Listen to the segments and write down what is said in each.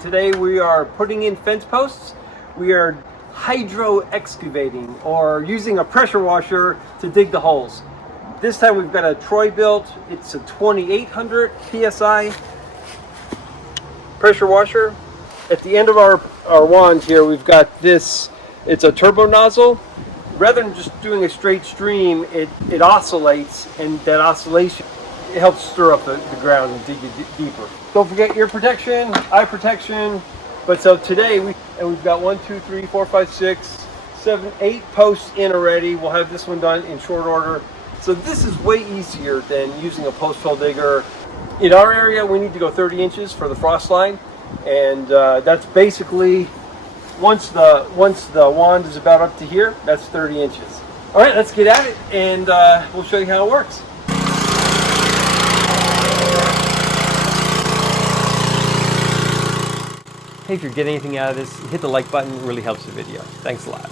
Today we are putting in fence posts. We are hydro excavating or using a pressure washer to dig the holes. This time we've got a Troy-Bilt. It's a 2800 PSI pressure washer. At the end of our wand here we've got this, it's a turbo nozzle. Rather than just doing a straight stream, it oscillates, and that oscillation, it helps stir up the ground and dig it deeper. Don't forget ear protection, eye protection. But so today we've got 1, 2, 3, 4, 5, 6, 7, 8 posts in already. We'll have this one done in short order. So this is way easier than using a post hole digger. In our area, we need to go 30 inches for the frost line, and that's basically once the wand is about up to here, that's 30 inches. All right, let's get at it, and we'll show you how it works. Hey, if you're getting anything out of this, hit the like button. It really helps the video. Thanks a lot.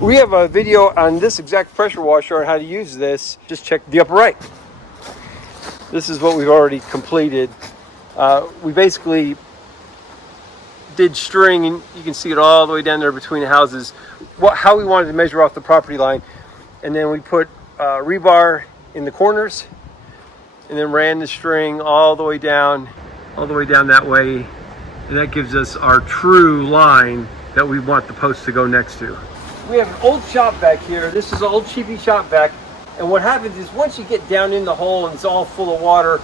We have a video on this exact pressure washer on how to use this. Just check the upper right. This is what we've already completed. We basically did string, and you can see it all the way down there between the houses. How we wanted to measure off the property line. And then we put rebar in the corners, and then ran the string all the way down that way. And that gives us our true line that we want the post to go next to. We have an old shop vac here. This is an old cheapy shop vac. And what happens is once you get down in the hole and it's all full of water,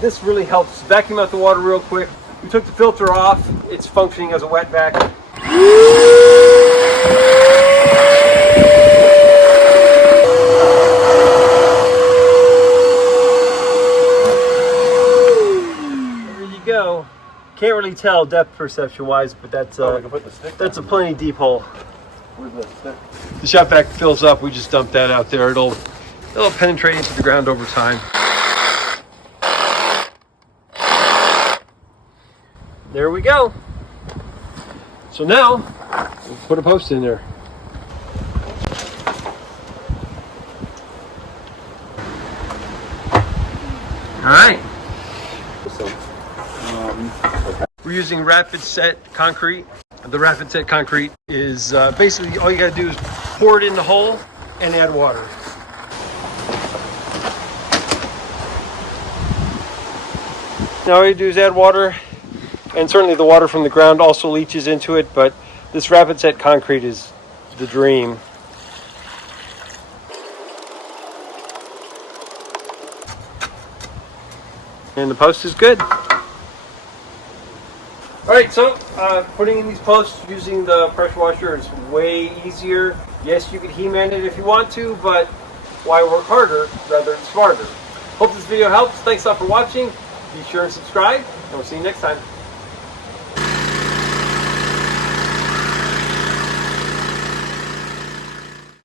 this really helps vacuum out the water real quick. We took the filter off. It's functioning as a wet vac. There you go. Can't really tell depth perception wise, but that's a plenty deep hole. The shop vac fills up. We just dump that out there. It'll penetrate into the ground over time. There we go. So now we'll put a post in there. All right. We're using rapid set concrete. The rapid set concrete is basically all you gotta do is pour it in the hole and add water. Now all you do is add water, and certainly the water from the ground also leaches into it, but this rapid set concrete is the dream. And the post is good. All right, so putting in these posts using the pressure washer is way easier. Yes, you could He-Man it if you want to, but why work harder rather than smarter? Hope this video helps. Thanks a lot for watching. Be sure and subscribe, and we'll see you next time.